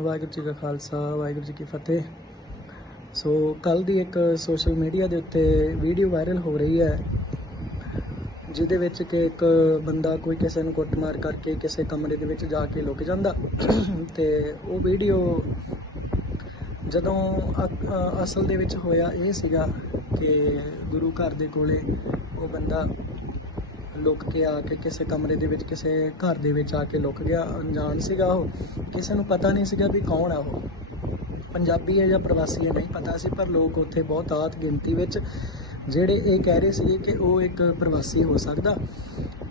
ਵਾਹਿਗੁਰੂ ਜੀ ਕਾ ਖਾਲਸਾ, ਵਾਹਿਗੁਰੂ ਜੀ ਕੀ ਫਤਿਹ। ਸੋ ਕੱਲ ਦੀ ਇੱਕ ਸੋਸ਼ਲ ਮੀਡੀਆ ਦੇ ਉੱਤੇ ਵੀਡੀਓ ਵਾਇਰਲ ਹੋ ਰਹੀ ਹੈ, ਜਿਹਦੇ ਵਿੱਚ ਕਿ ਇੱਕ ਬੰਦਾ ਕੋਈ ਕਿਸੇ ਨੂੰ ਕੁੱਟਮਾਰ ਕਰਕੇ ਕਿਸੇ ਕਮਰੇ ਦੇ ਵਿੱਚ ਜਾ ਕੇ ਲੁਕ ਜਾਂਦਾ। ਤੇ ਉਹ ਵੀਡੀਓ ਜਦੋਂ ਅ- ਅਸਲ ਦੇ ਵਿੱਚ ਹੋਇਆ ਇਹ ਸੀਗਾ ਕਿ ਗੁਰੂ ਘਰ ਦੇ ਕੋਲੇ ਉਹ ਬੰਦਾ ਲੁਕ ਕੇ ਆ ਕੇ ਕਿਸੇ ਕਮਰੇ ਦੇ ਵਿੱਚ, ਕਿਸੇ ਘਰ ਦੇ ਵਿੱਚ ਆ ਕੇ ਲੁਕ ਗਿਆ। ਅਣਜਾਣ ਸੀਗਾ ਉਹ। ਕਿਸੇ ਨੂੰ ਪਤਾ ਨਹੀਂ ਸੀਗਾ ਵੀ ਕੌਣ ਆ ਉਹ। ਪੰਜਾਬੀ ਹੈ ਜਾਂ ਪ੍ਰਵਾਸੀ ਹੈ, ਨਹੀਂ ਪਤਾ ਸੀ, ਪਰ ਲੋਕ ਉੱਥੇ ਬਹੁਤ ਆਤ ਗਿਣਤੀ ਵਿੱਚ, ਜਿਹੜੇ ਇਹ ਕਹਿ ਰਹੇ ਸੀਗੇ ਕਿ ਉਹ ਇੱਕ ਪ੍ਰਵਾਸੀ ਹੋ ਸਕਦਾ।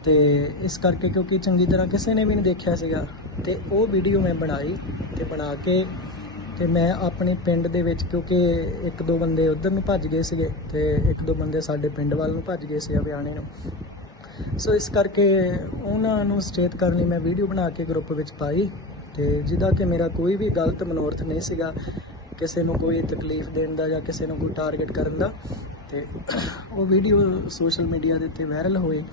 ਤੇ ਇਸ ਕਰਕੇ ਕਿਉਂਕਿ ਚੰਗੀ ਤਰ੍ਹਾਂ ਕਿਸੇ ਨੇ ਵੀ ਨਹੀਂ ਦੇਖਿਆ ਸੀਗਾ। ਤੇ ਉਹ ਵੀਡੀਓ ਮੈਂ ਬਣਾਈ ਤੇ ਬਣਾ ਕੇ ਤੇ ਮੈਂ ਆਪਣੇ ਪਿੰਡ ਦੇ ਵਿੱਚ, ਕਿਉਂਕਿ ਇੱਕ ਦੋ ਬੰਦੇ ਉਧਰ ਨੂੰ ਭੱਜ ਗਏ ਸੀਗੇ ਤੇ ਇੱਕ ਦੋ ਬੰਦੇ ਸਾਡੇ ਪਿੰਡ ਵੱਲ ਨੂੰ ਭੱਜ ਗਏ ਸੀ ਅਭਿਆਣੇ ਨੂੰ। ਸੋ ਇਸ ਕਰਕੇ ਉਹਨਾਂ ਨੂੰ ਸਟੇਟ ਕਰਨ ਲਈ ਮੈਂ ਵੀਡੀਓ ਬਣਾ ਕੇ ਗਰੁੱਪ ਵਿੱਚ ਪਾਈ ਤੇ ਜਿਹਦਾ ਕਿ ਮੇਰਾ ਕੋਈ ਵੀ ਗਲਤ ਮਨੋਰਥ ਨਹੀਂ ਸੀਗਾ, ਕਿਸੇ ਨੂੰ ਕੋਈ ਤਕਲੀਫ ਦੇਣ ਦਾ ਜਾਂ ਕਿਸੇ ਨੂੰ ਕੋਈ ਟਾਰਗੇਟ ਕਰਨ ਦਾ। ਤੇ ਉਹ ਵੀਡੀਓ ਸੋਸ਼ਲ ਮੀਡੀਆ ਦੇ ਉੱਤੇ ਵਾਇਰਲ ਹੋਈ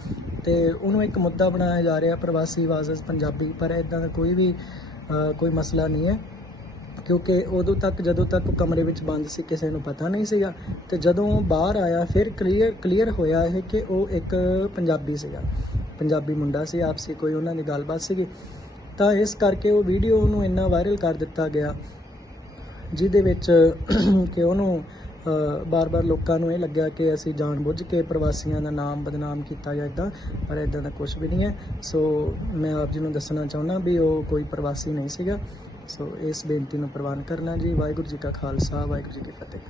ਤੇ ਉਹਨੂੰ ਇੱਕ ਮੁੱਦਾ ਬਣਾਇਆ ਜਾ ਰਿਹਾ, ਪ੍ਰਵਾਸੀ ਵਾਸਸ ਪੰਜਾਬੀ, ਪਰ ਇਦਾਂ ਦਾ ਕੋਈ ਵੀ ਕੋਈ ਮਸਲਾ ਨਹੀਂ ਹੈ। ਕਿਉਂਕਿ ਉਦੋਂ ਤੱਕ, ਜਦੋਂ ਤੱਕ ਕਮਰੇ ਵਿੱਚ ਬੰਦ ਸੀ, ਕਿਸੇ ਨੂੰ ਪਤਾ ਨਹੀਂ ਸੀਗਾ। ਤੇ ਜਦੋਂ ਬਾਹਰ ਆਇਆ, ਫਿਰ ਕਲੀਅਰ ਕਲੀਅਰ ਹੋਇਆ ਇਹ ਕਿ ਉਹ ਇੱਕ ਪੰਜਾਬੀ ਸੀਗਾ। ਪੰਜਾਬੀ ਮੁੰਡਾ ਸੀ, ਆਪਸੀ ਕੋਈ ਉਹਨਾਂ ਦੀ ਗੱਲਬਾਤ ਸੀਗੀ। ਤਾਂ ਇਸ ਕਰਕੇ ਉਹ ਵੀਡੀਓ ਨੂੰ ਇੰਨਾ ਵਾਇਰਲ ਕਰ ਦਿੱਤਾ ਗਿਆ, ਜਿਹਦੇ ਵਿੱਚ ਕਿ ਉਹਨੂੰ ਬਾਰ-ਬਾਰ ਲੋਕਾਂ ਨੂੰ ਇਹ ਲੱਗਿਆ ਕਿ ਅਸੀਂ ਜਾਣਬੁੱਝ ਕੇ ਪ੍ਰਵਾਸੀਆਂ ਦਾ ਨਾਮ ਬਦਨਾਮ ਕੀਤਾ ਜਾਂ ਇਦਾਂ ਪਰ ਇਦਾਂ ਦਾ ਕੁਝ ਵੀ ਨਹੀਂ ਹੈ। ਸੋ ਮੈਂ ਆਪ ਜੀ ਨੂੰ ਦੱਸਣਾ ਚਾਹੁੰਦਾ ਵੀ ਉਹ ਕੋਈ ਪ੍ਰਵਾਸੀ ਨਹੀਂ ਸੀਗਾ। ਸੋ ਇਸ ਬੇਨਤੀ ਨੂੰ ਪ੍ਰਵਾਨ ਕਰਨਾ ਜੀ। ਵਾਹਿਗੁਰੂ ਜੀ ਕਾ ਖਾਲਸਾ, ਵਾਹਿਗੁਰੂ ਜੀ ਕੀ ਫਤਿਹ।